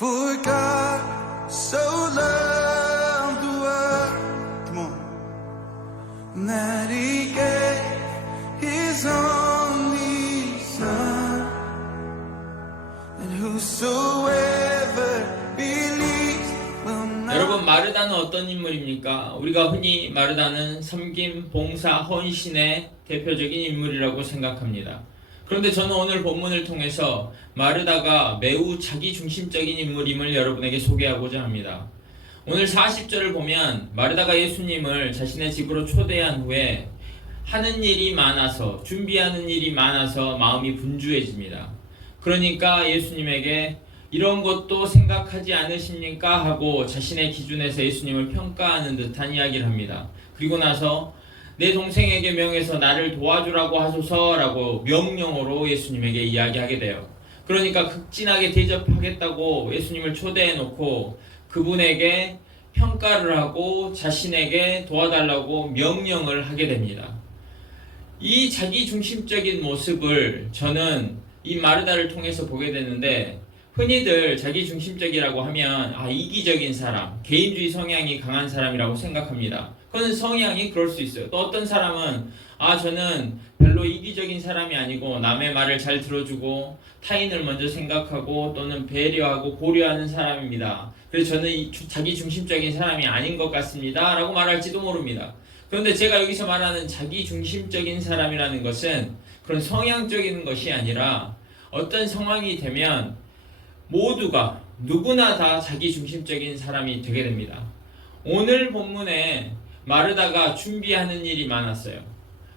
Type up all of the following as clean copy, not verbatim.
For God so loved the world, come on, that He gave His only Son, and whosoever believes will not. 여러분, 마르다는 어떤 인물입니까? 우리가 흔히 마르다는 섬김, 봉사, 헌신의 대표적인 인물이라고 생각합니다. 그런데 저는 오늘 본문을 통해서 마르다가 매우 자기중심적인 인물임을 여러분에게 소개하고자 합니다. 오늘 40절을 보면 마르다가 예수님을 자신의 집으로 초대한 후에 하는 일이 많아서, 준비하는 일이 많아서 마음이 분주해집니다. 그러니까 예수님에게 이런 것도 생각하지 않으십니까? 하고 자신의 기준에서 예수님을 평가하는 듯한 이야기를 합니다. 그리고 나서 내 동생에게 명해서 나를 도와주라고 하소서라고 명령어로 예수님에게 이야기하게 돼요. 그러니까 극진하게 대접하겠다고 예수님을 초대해 놓고 그분에게 평가를 하고 자신에게 도와달라고 명령을 하게 됩니다. 이 자기중심적인 모습을 저는 이 마르다를 통해서 보게 되는데, 흔히들 자기중심적이라고 하면 이기적인 사람, 개인주의 성향이 강한 사람이라고 생각합니다. 그건 성향이 그럴 수 있어요. 또 어떤 사람은 저는 별로 이기적인 사람이 아니고 남의 말을 잘 들어주고 타인을 먼저 생각하고 또는 배려하고 고려하는 사람입니다. 그래서 저는 자기중심적인 사람이 아닌 것 같습니다 라고 말할지도 모릅니다. 그런데 제가 여기서 말하는 자기중심적인 사람이라는 것은 그런 성향적인 것이 아니라 어떤 상황이 되면 모두가 누구나 다 자기중심적인 사람이 되게 됩니다. 오늘 본문에 마르다가 준비하는 일이 많았어요.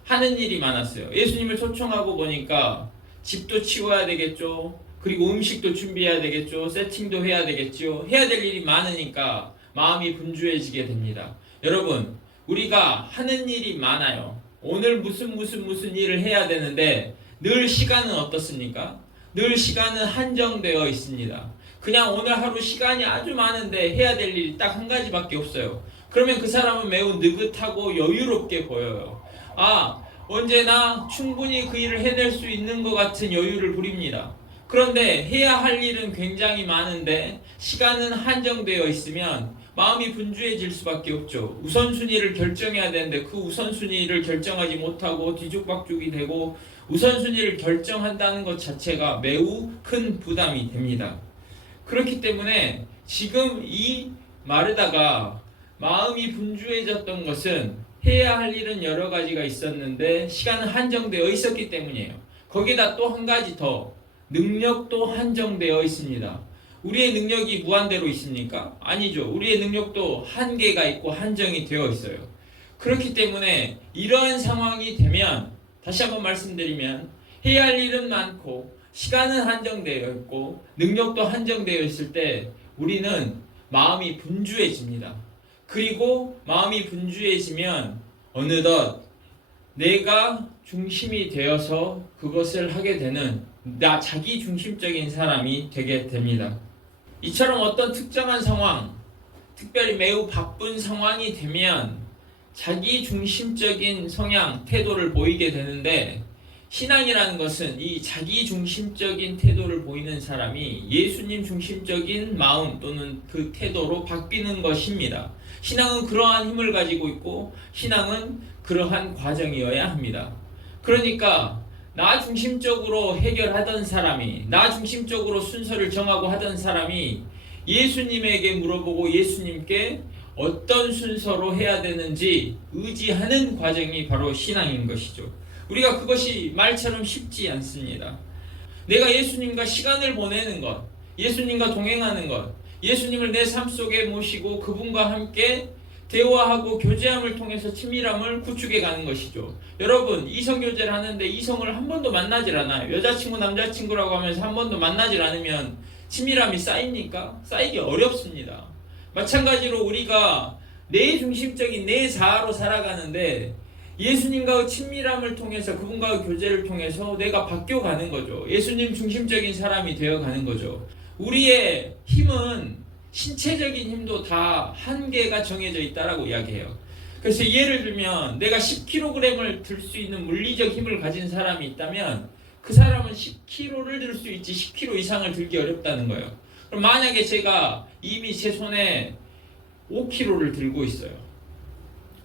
하는 일이 많았어요. 예수님을 초청하고 보니까 집도 치워야 되겠죠. 그리고 음식도 준비해야 되겠죠. 세팅도 해야 되겠죠. 해야 될 일이 많으니까 마음이 분주해지게 됩니다. 여러분, 우리가 하는 일이 많아요. 오늘 무슨 일을 해야 되는데 늘 시간은 어떻습니까? 늘 시간은 한정되어 있습니다. 그냥 오늘 하루 시간이 아주 많은데 해야 될 일이 딱 한 가지밖에 없어요. 그러면 그 사람은 매우 느긋하고 여유롭게 보여요. 언제나 충분히 그 일을 해낼 수 있는 것 같은 여유를 부립니다. 그런데 해야 할 일은 굉장히 많은데 시간은 한정되어 있으면 마음이 분주해질 수밖에 없죠. 우선순위를 결정해야 되는데 그 우선순위를 결정하지 못하고 뒤죽박죽이 되고 우선순위를 결정한다는 것 자체가 매우 큰 부담이 됩니다. 그렇기 때문에 지금 이 마르다가 마음이 분주해졌던 것은 해야 할 일은 여러 가지가 있었는데 시간은 한정되어 있었기 때문이에요. 거기다 또 한 가지 더, 능력도 한정되어 있습니다. 우리의 능력이 무한대로 있습니까? 아니죠. 우리의 능력도 한계가 있고 한정이 되어 있어요. 그렇기 때문에 이러한 상황이 되면, 다시 한번 말씀드리면, 해야 할 일은 많고 시간은 한정되어 있고 능력도 한정되어 있을 때 우리는 마음이 분주해집니다. 그리고 마음이 분주해지면 어느덧 내가 중심이 되어서 그것을 하게 되는 자기 중심적인 사람이 되게 됩니다. 이처럼 어떤 특정한 상황, 특별히 매우 바쁜 상황이 되면 자기 중심적인 성향, 태도를 보이게 되는데, 신앙이라는 것은 이 자기 중심적인 태도를 보이는 사람이 예수님 중심적인 마음 또는 그 태도로 바뀌는 것입니다. 신앙은 그러한 힘을 가지고 있고 신앙은 그러한 과정이어야 합니다. 그러니까 나 중심적으로 해결하던 사람이, 나 중심적으로 순서를 정하고 하던 사람이 예수님에게 물어보고 예수님께 어떤 순서로 해야 되는지 의지하는 과정이 바로 신앙인 것이죠. 우리가 그것이 말처럼 쉽지 않습니다. 내가 예수님과 시간을 보내는 것, 예수님과 동행하는 것, 예수님을 내 삶 속에 모시고 그분과 함께 대화하고 교제함을 통해서 친밀함을 구축해 가는 것이죠. 여러분, 이성교제를 하는데 이성을 한 번도 만나질 않아요. 여자친구, 남자친구라고 하면서 한 번도 만나질 않으면 친밀함이 쌓입니까? 쌓이기 어렵습니다. 마찬가지로 우리가 내 중심적인 내 자아로 살아가는데 예수님과의 친밀함을 통해서, 그분과의 교제를 통해서 내가 바뀌어가는 거죠. 예수님 중심적인 사람이 되어가는 거죠. 우리의 힘은, 신체적인 힘도 다 한계가 정해져 있다라고 이야기해요. 그래서 예를 들면 내가 10kg을 들 수 있는 물리적 힘을 가진 사람이 있다면 그 사람은 10kg를 들 수 있지 10kg 이상을 들기 어렵다는 거예요. 그럼 만약에 제가 이미 제 손에 5kg를 들고 있어요.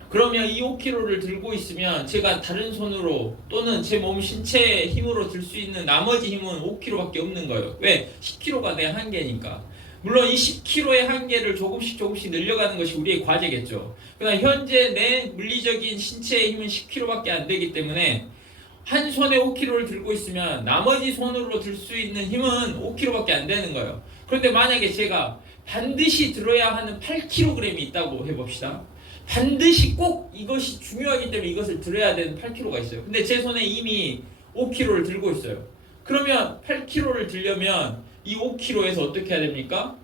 그러면 이 5kg를 들고 있으면 제가 다른 손으로 또는 제 몸 신체의 힘으로 들 수 있는 나머지 힘은 5kg밖에 없는 거예요. 왜? 10kg가 내 한계니까. 물론 이 10kg의 한계를 조금씩 늘려가는 것이 우리의 과제겠죠. 그러나 현재 내 물리적인 신체의 힘은 10kg밖에 안 되기 때문에 한 손에 5kg를 들고 있으면 나머지 손으로 들 수 있는 힘은 5kg밖에 안 되는 거예요. 그런데 만약에 제가 반드시 들어야 하는 8kg이 있다고 해봅시다. 반드시 꼭 이것이 중요하기 때문에 이것을 들어야 되는 8kg가 있어요. 근데 제 손에 이미 5kg를 들고 있어요. 그러면 8kg를 들려면 이 5kg에서 어떻게 해야 됩니까?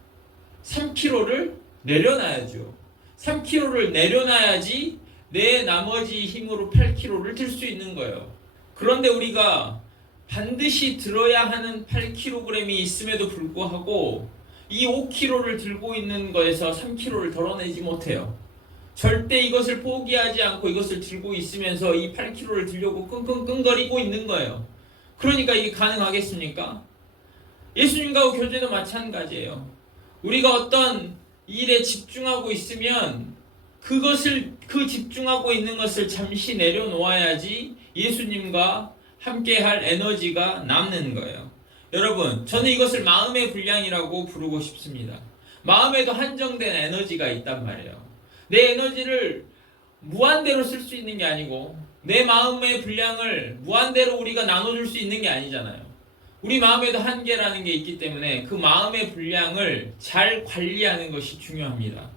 3kg를 내려놔야죠. 3kg를 내려놔야지 내 나머지 힘으로 8kg를 들 수 있는 거예요. 그런데 우리가 반드시 들어야 하는 8kg이 있음에도 불구하고 이 5kg를 들고 있는 거에서 3kg를 덜어내지 못해요. 절대 이것을 포기하지 않고 이것을 들고 있으면서 이 8kg를 들려고 끙끙끙거리고 있는 거예요. 그러니까 이게 가능하겠습니까? 예수님과 교제도 마찬가지예요. 우리가 어떤 일에 집중하고 있으면 그 집중하고 있는 것을 잠시 내려놓아야지 예수님과 함께할 에너지가 남는 거예요. 여러분, 저는 이것을 마음의 분량이라고 부르고 싶습니다. 마음에도 한정된 에너지가 있단 말이에요. 내 에너지를 무한대로 쓸 수 있는 게 아니고 내 마음의 분량을 무한대로 우리가 나눠줄 수 있는 게 아니잖아요. 우리 마음에도 한계라는 게 있기 때문에 그 마음의 분량을 잘 관리하는 것이 중요합니다.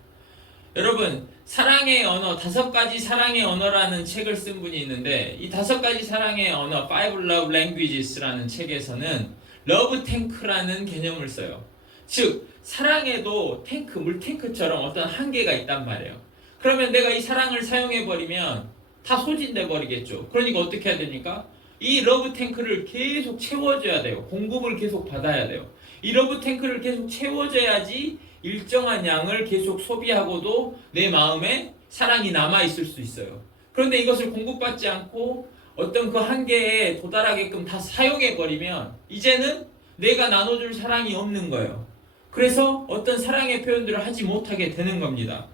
여러분, 사랑의 언어, 5가지 사랑의 언어라는 책을 쓴 분이 있는데 이 5가지 사랑의 언어, Five Love Languages라는 책에서는 러브 탱크라는 개념을 써요. 즉, 사랑에도 탱크, 물탱크처럼 어떤 한계가 있단 말이에요. 그러면 내가 이 사랑을 사용해버리면 다 소진돼 버리겠죠. 그러니까 어떻게 해야 됩니까? 이 러브 탱크를 계속 채워줘야 돼요. 공급을 계속 받아야 돼요. 이 러브 탱크를 계속 채워줘야지 일정한 양을 계속 소비하고도 내 마음에 사랑이 남아있을 수 있어요. 그런데 이것을 공급받지 않고 어떤 그 한계에 도달하게끔 다 사용해버리면 이제는 내가 나눠줄 사랑이 없는 거예요. 그래서 어떤 사랑의 표현들을 하지 못하게 되는 겁니다.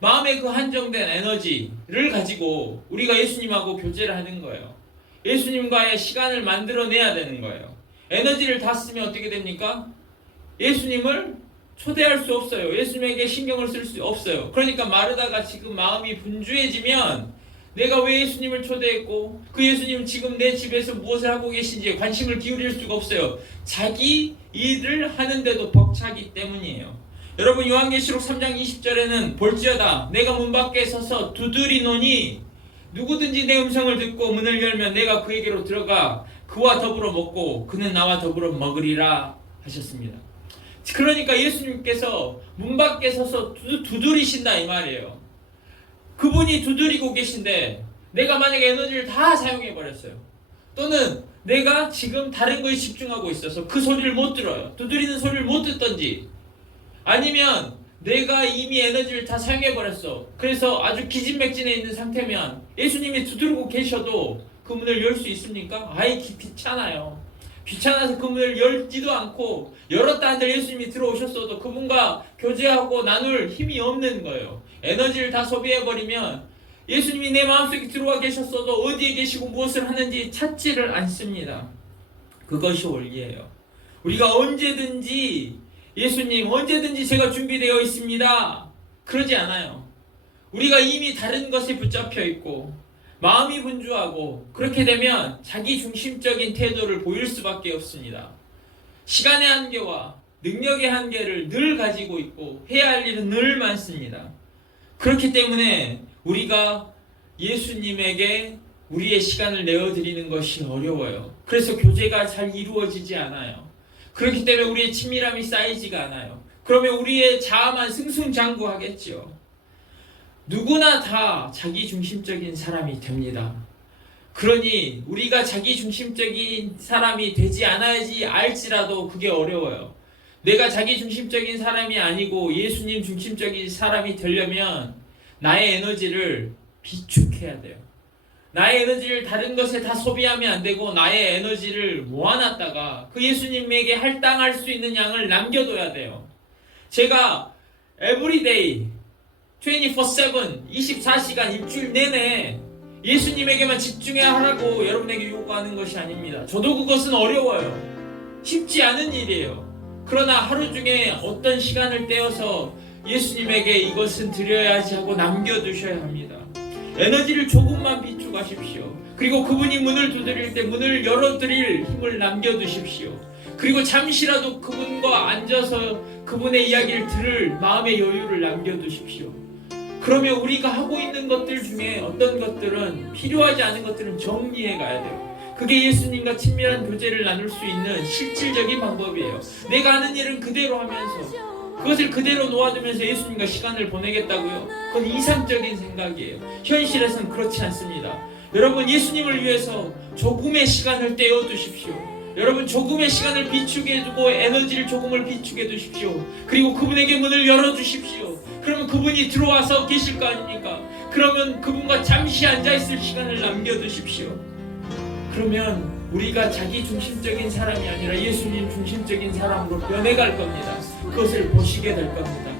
마음의 그 한정된 에너지를 가지고 우리가 예수님하고 교제를 하는 거예요. 예수님과의 시간을 만들어내야 되는 거예요. 에너지를 다 쓰면 어떻게 됩니까? 예수님을 초대할 수 없어요. 예수님에게 신경을 쓸 수 없어요. 그러니까 마르다가 지금 마음이 분주해지면 내가 왜 예수님을 초대했고 그 예수님 지금 내 집에서 무엇을 하고 계신지에 관심을 기울일 수가 없어요. 자기 일을 하는데도 벅차기 때문이에요. 여러분, 요한계시록 3장 20절에는 볼지어다 내가 문 밖에 서서 두드리노니 누구든지 내 음성을 듣고 문을 열면 내가 그에게로 들어가 그와 더불어 먹고 그는 나와 더불어 먹으리라 하셨습니다. 그러니까 예수님께서 문 밖에 서서 두드리신다 이 말이에요. 그분이 두드리고 계신데 내가 만약에 에너지를 다 사용해버렸어요. 또는 내가 지금 다른 거에 집중하고 있어서 그 소리를 못 들어요. 두드리는 소리를 못 듣던지 아니면 내가 이미 에너지를 다 사용해버렸어. 그래서 아주 기진맥진해 있는 상태면 예수님이 두드리고 계셔도 그 문을 열 수 있습니까? 아예 귀찮아요. 귀찮아서 그 문을 열지도 않고 열었다 한들 예수님이 들어오셨어도 그분과 교제하고 나눌 힘이 없는 거예요. 에너지를 다 소비해버리면 예수님이 내 마음속에 들어와 계셨어도 어디에 계시고 무엇을 하는지 찾지를 않습니다. 그것이 원리예요. 우리가 언제든지 예수님 언제든지 제가 준비되어 있습니다 그러지 않아요. 우리가 이미 다른 것에 붙잡혀 있고 마음이 분주하고 그렇게 되면 자기 중심적인 태도를 보일 수밖에 없습니다. 시간의 한계와 능력의 한계를 늘 가지고 있고 해야 할 일은 늘 많습니다. 그렇기 때문에 우리가 예수님에게 우리의 시간을 내어드리는 것이 어려워요. 그래서 교제가 잘 이루어지지 않아요. 그렇기 때문에 우리의 친밀함이 쌓이지가 않아요. 그러면 우리의 자아만 승승장구하겠지요. 누구나 다 자기중심적인 사람이 됩니다. 그러니 우리가 자기중심적인 사람이 되지 않아야지 알지라도 그게 어려워요. 내가 자기중심적인 사람이 아니고 예수님 중심적인 사람이 되려면 나의 에너지를 비축해야 돼요. 나의 에너지를 다른 것에 다 소비하면 안 되고 나의 에너지를 모아놨다가 그 예수님에게 할당할 수 있는 양을 남겨둬야 돼요. 제가 everyday 24/7 24시간 일주일 내내 예수님에게만 집중해야 하라고 여러분에게 요구하는 것이 아닙니다. 저도 그것은 어려워요. 쉽지 않은 일이에요. 그러나 하루 중에 어떤 시간을 떼어서 예수님에게 이것은 드려야지 하고 남겨두셔야 합니다. 에너지를 조금만 비추가십시오. 그리고 그분이 문을 두드릴 때 문을 열어드릴 힘을 남겨두십시오. 그리고 잠시라도 그분과 앉아서 그분의 이야기를 들을 마음의 여유를 남겨두십시오. 그러면 우리가 하고 있는 것들 중에 어떤 것들은 필요하지 않은 것들은 정리해 가야 돼요. 그게 예수님과 친밀한 교제를 나눌 수 있는 실질적인 방법이에요. 내가 하는 일은 그대로 하면서 그것을 그대로 놓아두면서 예수님과 시간을 보내겠다고요? 그건 이상적인 생각이에요. 현실에서는 그렇지 않습니다. 여러분, 예수님을 위해서 조금의 시간을 떼어두십시오. 여러분, 조금의 시간을 비추게 두고 에너지를 조금을 비추게 두십시오. 그리고 그분에게 문을 열어주십시오. 그러면 그분이 들어와서 계실 거 아닙니까? 그러면 그분과 잠시 앉아있을 시간을 남겨두십시오. 그러면 우리가 자기 중심적인 사람이 아니라 예수님 중심적인 사람으로 변해갈 겁니다. 그것을 보시게 될 겁니다.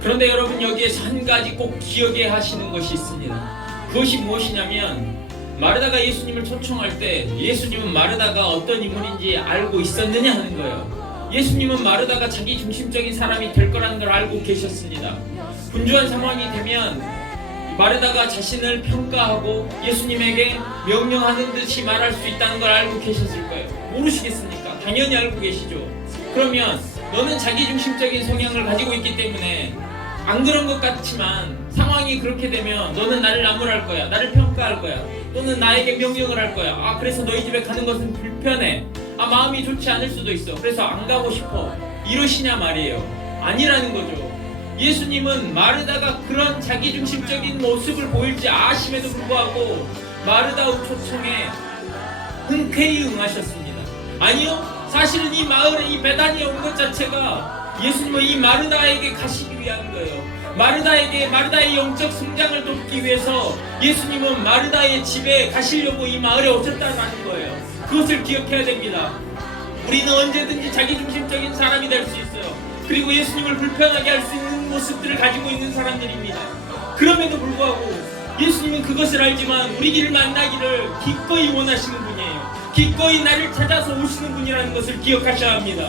그런데 여러분, 여기에서 한 가지 꼭 기억해야 하시는 것이 있습니다. 그것이 무엇이냐면, 마르다가 예수님을 초청할 때 예수님은 마르다가 어떤 인물인지 알고 있었느냐 하는 거예요. 예수님은 마르다가 자기 중심적인 사람이 될 거라는 걸 알고 계셨습니다. 분주한 상황이 되면 마르다가 자신을 평가하고 예수님에게 명령하는 듯이 말할 수 있다는 걸 알고 계셨을 거예요. 모르시겠습니까? 당연히 알고 계시죠. 그러면 너는 자기중심적인 성향을 가지고 있기 때문에 안 그런 것 같지만 상황이 그렇게 되면 너는 나를 나무랄 거야, 나를 평가할 거야, 또는 나에게 명령을 할 거야. 그래서 너희 집에 가는 것은 불편해. 마음이 좋지 않을 수도 있어. 그래서 안 가고 싶어. 이러시냐 말이에요. 아니라는 거죠. 예수님은 마르다가 그런 자기중심적인 모습을 보일지 아심에도 불구하고 마르다의 초청에 흔쾌히 응하셨습니다. 아니요, 사실은 이 마을에, 이 베다니에 온 것 자체가 예수님은 이 마르다에게 가시기 위한 거예요. 마르다의 영적 성장을 돕기 위해서 예수님은 마르다의 집에 가시려고 이 마을에 오셨다는 거예요. 그것을 기억해야 됩니다. 우리는 언제든지 자기중심적인 사람이 될 수 있어요. 그리고 예수님을 불편하게 할 수 있는 모습들을 가지고 있는 사람들입니다. 그럼에도 불구하고 예수님은 그것을 알지만 우리 길을 만나기를 기꺼이 원하시는 분이에요. 기꺼이 나를 찾아서 오시는 분이라는 것을 기억하셔야 합니다.